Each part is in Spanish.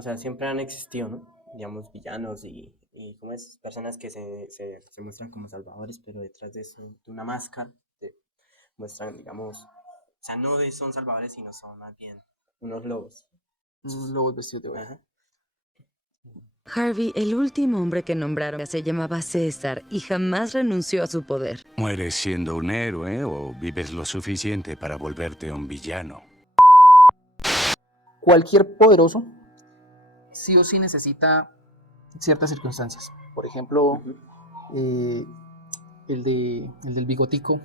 o sea, siempre han existido, ¿no? Digamos, villanos y ¿cómo es? Personas que se muestran como salvadores, pero detrás de eso, de una máscara, te muestran, digamos, o sea, son salvadores, sino son más bien unos lobos. Lobos vestidos de oveja. Ajá. Harvey, el último hombre que nombraron, se llamaba César y jamás renunció a su poder. ¿Mueres siendo un héroe o vives lo suficiente para volverte un villano? Cualquier poderoso sí o sí necesita ciertas circunstancias. Por ejemplo, Ujú. eh, el del bigotico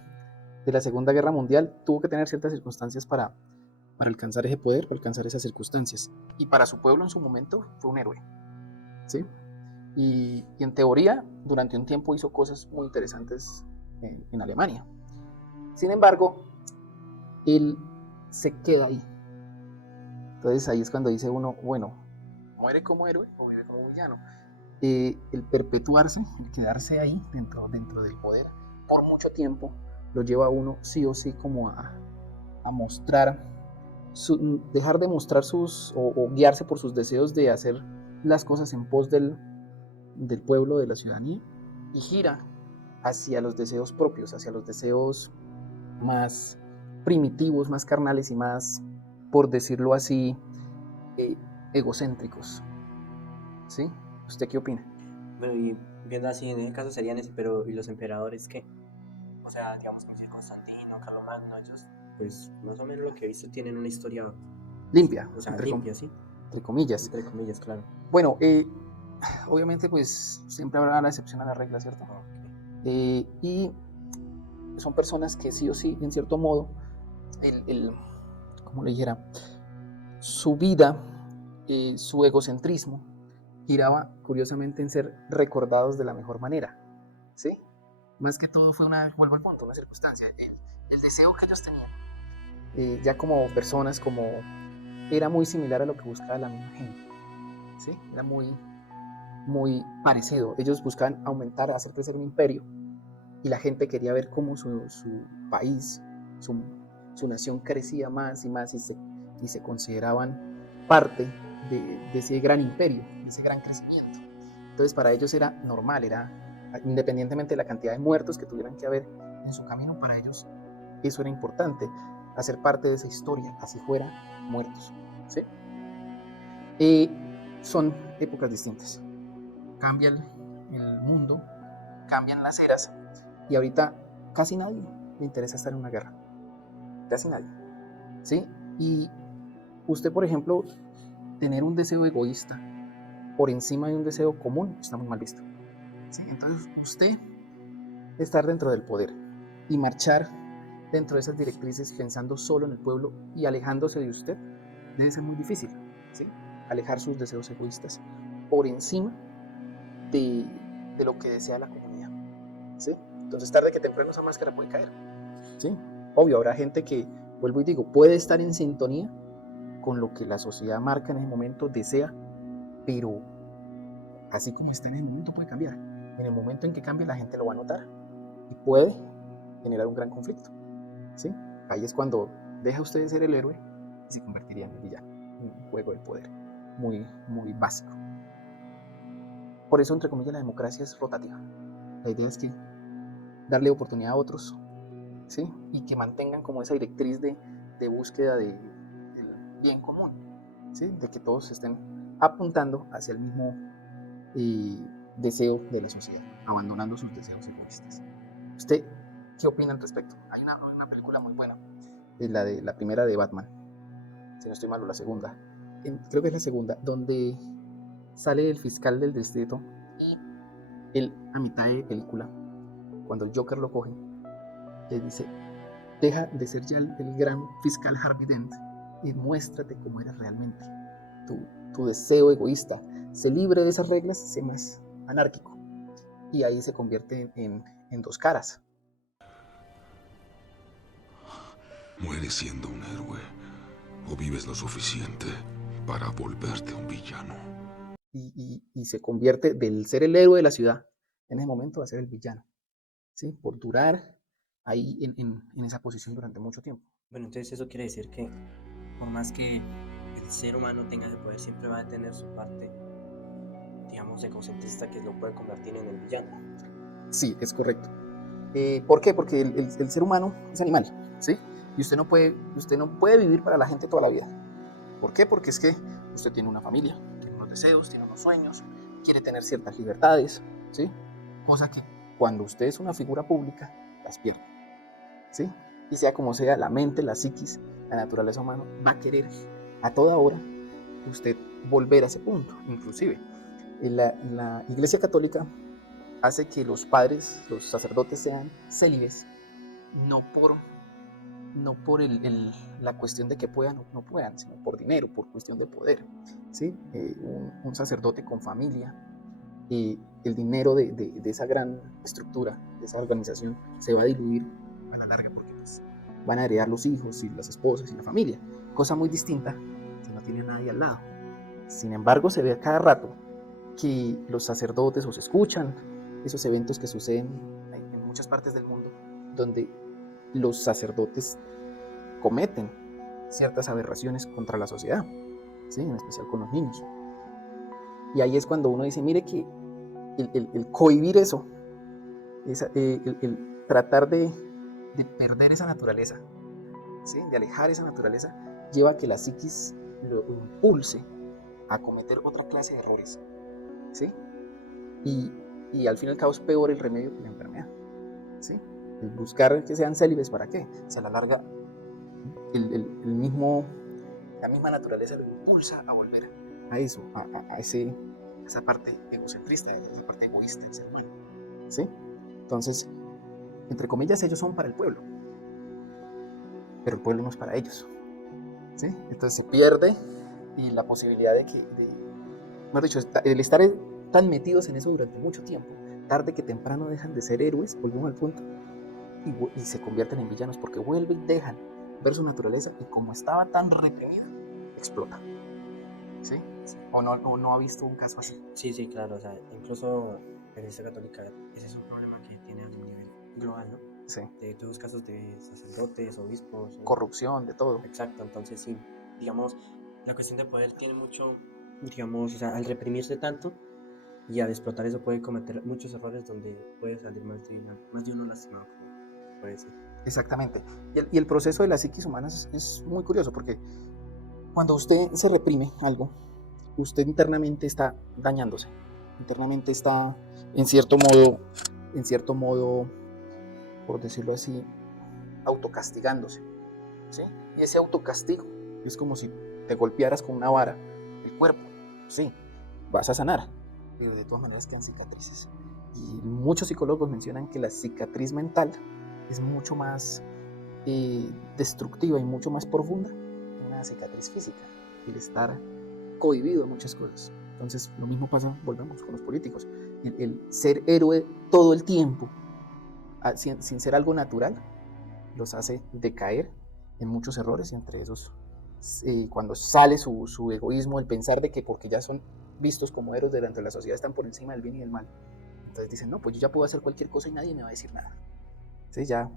de la Segunda Guerra Mundial tuvo que tener ciertas circunstancias para alcanzar ese poder, para alcanzar esas circunstancias. Y para su pueblo en su momento fue un héroe. ¿Sí? Y en teoría, durante un tiempo hizo cosas muy interesantes en Alemania. Sin embargo, él se queda ahí. Entonces ahí es cuando dice uno, bueno, muere como héroe o vive como villano. El perpetuarse, el quedarse ahí dentro del poder por mucho tiempo, lo lleva a uno sí o sí como a mostrar, dejar de mostrar o guiarse por sus deseos de hacer las cosas en pos del pueblo, de la ciudadanía, y gira hacia los deseos propios, hacia los deseos más primitivos, más carnales y más, por decirlo así, eh, egocéntricos. ¿Sí? ¿Usted qué opina? Bueno, y viendo así, en ese caso serían ese, pero ¿y los emperadores qué? O sea, digamos como si Constantino, Carlomagno, ellos, pues más o menos lo que he visto tienen una historia, Limpia, o sea, limpia, ¿sí? entre comillas. Entre comillas, claro. Bueno, obviamente pues siempre habrá la excepción a la regla, ¿cierto? Okay. Y son personas que sí o sí, en cierto modo, como le dijera, su vida, su egocentrismo, giraba curiosamente en ser recordados de la mejor manera, ¿sí? Más que todo fue vuelvo al punto, una circunstancia, el deseo que ellos tenían, ya como personas, era muy similar a lo que buscaba la misma gente, ¿sí? Era muy parecido. Ellos buscaban aumentar, hacer crecer un imperio, y la gente quería ver cómo su país, su nación crecía más y más, y se consideraban parte de ese gran imperio, de ese gran crecimiento. Entonces para ellos era normal, independientemente de la cantidad de muertos que tuvieran que haber en su camino, para ellos eso era importante, hacer parte de esa historia, así fuera muertos. ¿Sí? Son épocas distintas. Cambia el mundo, cambian las eras, y ahorita casi nadie le interesa estar en una guerra. Casi nadie. ¿Sí? Y usted, por ejemplo, tener un deseo egoísta por encima de un deseo común está muy mal visto. ¿Sí? Entonces, usted estar dentro del poder y marchar dentro de esas directrices pensando solo en el pueblo y alejándose de usted debe ser muy difícil. ¿Sí? Alejar sus deseos egoístas por encima de lo que desea la comunidad. ¿Sí? Entonces, tarde que temprano esa máscara puede caer. ¿Sí? Obvio, habrá gente que, vuelvo y digo, puede estar en sintonía con lo que la sociedad marca en ese momento, desea, pero así como está en ese momento puede cambiar. En el momento en que cambie la gente lo va a notar y puede generar un gran conflicto. ¿Sí? Ahí es cuando deja usted de ser el héroe y se convertiría en el villano, en un juego del poder muy básico. Por eso, entre comillas, la democracia es rotativa. La idea es que darle oportunidad a otros, ¿sí? Y que mantengan como esa directriz de búsqueda del bien común, ¿sí? De que todos estén apuntando hacia el mismo deseo de la sociedad, abandonando sus deseos egoístas. ¿Usted qué opina al respecto? Hay una película muy buena, la primera de Batman, si no estoy mal, o la segunda, creo que es la segunda, donde sale el fiscal del distrito y él, a mitad de película, cuando el Joker lo coge, le dice: deja de ser ya el gran fiscal Harvey Dent y muéstrate cómo eres realmente. Tu deseo egoísta, sé libre de esas reglas, sé más anárquico. Y ahí se convierte en dos caras. ¿Mueres siendo un héroe o vives lo suficiente para volverte un villano? Y se convierte del ser el héroe de la ciudad en ese momento a ser el villano, ¿sí? Por durar ahí en esa posición durante mucho tiempo. Bueno, entonces eso quiere decir que por más que el ser humano tenga ese poder, siempre va a tener su parte, digamos, egocentrista, que lo puede convertir en el villano. Sí, es correcto. ¿Por qué? Porque el ser humano es animal, ¿sí? Y usted no puede vivir para la gente toda la vida. ¿Por qué? Porque es que usted tiene una familia, tiene unos deseos, tiene unos sueños, quiere tener ciertas libertades, ¿sí? Cosa que cuando usted es una figura pública, las pierde, ¿sí? Y sea como sea, la mente, la psiquis, la naturaleza humana va a querer a toda hora usted volver a ese punto. Inclusive, la Iglesia Católica hace que los padres, los sacerdotes sean célibes, no por la cuestión de que puedan o no puedan, sino por dinero, por cuestión de poder, ¿sí? Un sacerdote con familia, el dinero de esa gran estructura, de esa organización, se va a diluir a la larga porque pues, van a heredar los hijos y las esposas y la familia, cosa muy distinta si no tiene a nadie al lado. Sin embargo, se ve a cada rato que los sacerdotes o se escuchan esos eventos que suceden en muchas partes del mundo, donde los sacerdotes cometen ciertas aberraciones contra la sociedad, ¿sí? En especial con los niños. Y ahí es cuando uno dice, mire que el cohibir eso, el tratar de perder esa naturaleza, ¿sí? De alejar esa naturaleza, lleva a que la psiquis lo impulse a cometer otra clase de errores, ¿sí? Y al fin y al cabo es peor el remedio que la enfermedad, ¿sí? El buscar que sean célibes, ¿para qué? Si a la larga la misma naturaleza lo impulsa a volver a eso, a esa parte egocentrista, a esa parte egoísta del ser humano, ¿sí? Entonces, entre comillas, ellos son para el pueblo, pero el pueblo no es para ellos, ¿sí? Entonces se pierde y la posibilidad de que, mejor dicho, el estar tan metidos en eso durante mucho tiempo, tarde que temprano dejan de ser héroes, volvemos al punto, y se convierten en villanos porque vuelven y dejan ver su naturaleza y como estaba tan reprimida, explota, ¿sí? ¿O no ha visto un caso así? Sí, sí, claro, o sea, incluso la Iglesia Católica, ese es un problema que tiene a nivel global, ¿no? Sí. De todos los casos de sacerdotes, obispos. Corrupción, de todo. Exacto, entonces sí, digamos, la cuestión de poder tiene mucho, digamos, o sea, al reprimirse tanto y al explotar eso puede cometer muchos errores donde puede salir más de uno lastimado, como puede ser. Exactamente. Y el proceso de la psiquis humana es muy curioso porque cuando usted se reprime algo, usted internamente está dañándose, internamente está en cierto modo, por decirlo así, autocastigándose, ¿sí? Y ese autocastigo es como si te golpearas con una vara el cuerpo, sí, vas a sanar, pero de todas maneras quedan cicatrices. Y muchos psicólogos mencionan que la cicatriz mental es mucho más destructiva y mucho más profunda que una cicatriz física, el estar cohibido de muchas cosas. Entonces, lo mismo pasa, volvemos con los políticos. El ser héroe todo el tiempo, sin ser algo natural, los hace decaer en muchos errores, y entre esos, cuando sale su egoísmo, el pensar de que porque ya son vistos como héroes delante de la sociedad, están por encima del bien y del mal. Entonces dicen, no, pues yo ya puedo hacer cualquier cosa y nadie me va a decir nada. Entonces ya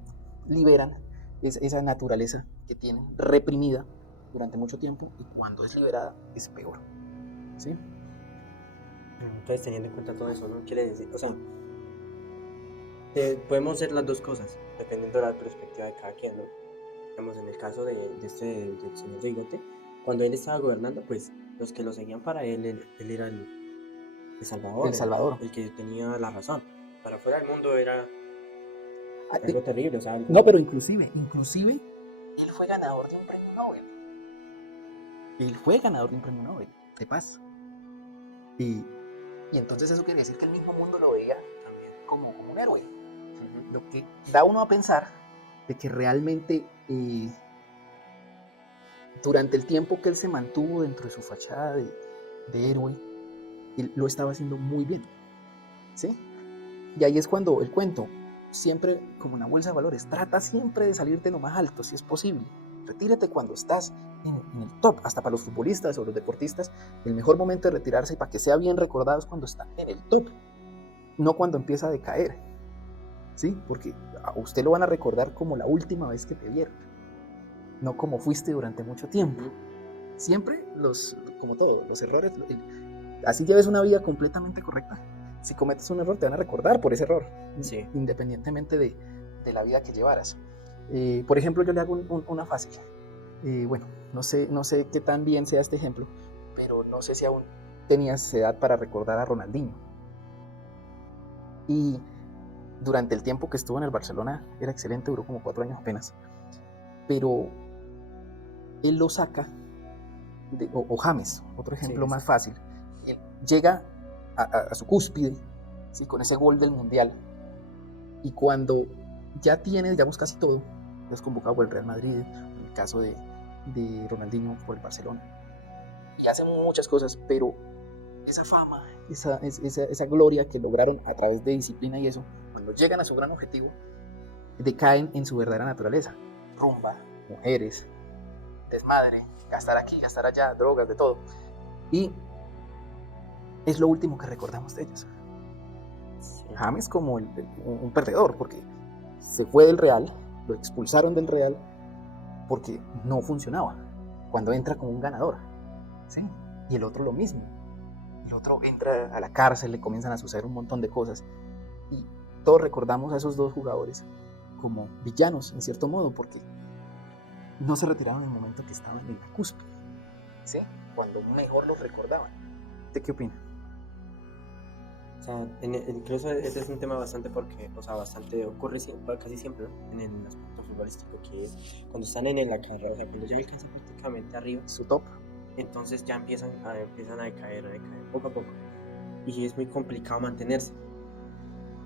liberan esa naturaleza que tienen reprimida durante mucho tiempo, y cuando es liberada es peor, ¿sí? Entonces, teniendo en cuenta todo eso, ¿no? Quiere decir, o sea, podemos hacer las dos cosas, dependiendo de la perspectiva de cada quien, ¿no? Digamos, en el caso del señor de Bigote, cuando él estaba gobernando, pues los que lo seguían para él era el Salvador, el que tenía la razón. Para afuera del mundo era algo terrible, o sea, no, pero inclusive él fue ganador de un premio Nobel. Él fue ganador de un premio Nobel de paz. Y entonces eso quiere decir que el mismo mundo lo veía también como un héroe. Lo que da uno a pensar de que realmente durante el tiempo que él se mantuvo dentro de su fachada de héroe, él lo estaba haciendo muy bien, ¿sí? Y ahí es cuando el cuento, siempre como una bolsa de valores, trata siempre de salirte lo más alto, si es posible. Retírate cuando estás en el top, hasta para los futbolistas o los deportistas, el mejor momento de retirarse y para que sea bien recordado es cuando está en el top, no cuando empieza a decaer, ¿sí? Porque a usted lo van a recordar como la última vez que te vieron, no como fuiste durante mucho tiempo, Siempre, como todo, los errores, así lleves una vida completamente correcta. Si cometes un error, te van a recordar por ese error, Sí. independientemente de la vida que llevaras. Por ejemplo, yo le hago una fácil. Bueno, no sé qué tan bien sea este ejemplo, pero no sé si aún tenías edad para recordar a Ronaldinho. Y durante el tiempo que estuvo en el Barcelona era excelente, duró como 4 años apenas. Pero él lo saca, o James, otro ejemplo Sí, más fácil. Él llega a su cúspide, ¿sí? Con ese gol del Mundial. Y cuando ya tiene, digamos, casi todo, es convocado por el Real Madrid, en el caso de Ronaldinho por el Barcelona. Y hace muchas cosas, pero esa fama, esa gloria que lograron a través de disciplina y eso, cuando llegan a su gran objetivo, decaen en su verdadera naturaleza. Rumba, mujeres, desmadre, gastar aquí, gastar allá, drogas, de todo. Y es lo último que recordamos de ellos. sí. James como un perdedor, porque se fue del Real, lo expulsaron del Real porque no funcionaba. Cuando entra como un ganador, ¿sí? Y el otro lo mismo. El otro entra a la cárcel, le comienzan a suceder un montón de cosas. Y todos recordamos a esos dos jugadores como villanos, en cierto modo, porque no se retiraron en el momento que estaban en la cúspide, ¿sí? Cuando mejor los recordaban. ¿Usted qué opina? O sea, incluso ese es un tema bastante porque, o sea, bastante ocurre casi siempre, ¿no? En el aspecto futbolístico, que cuando están en la carrera, o sea, cuando ya alcanzan prácticamente arriba, Su top. entonces ya empiezan a decaer poco a poco. Y es muy complicado mantenerse,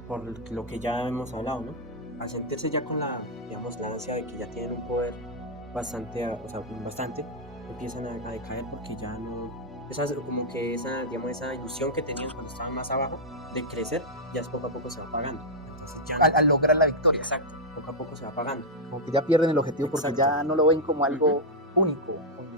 por lo que ya hemos hablado, ¿no? Al sentirse ya con digamos, la ansia de que ya tienen un poder bastante, empiezan a decaer porque ya no, como que digamos, esa ilusión que tenían cuando estaban más abajo de crecer, ya es poco a poco se va apagando. Entonces ya Al lograr la victoria. exacto, poco a poco se va apagando. Como que ya pierden el objetivo porque Exacto. ya no lo ven como algo único, como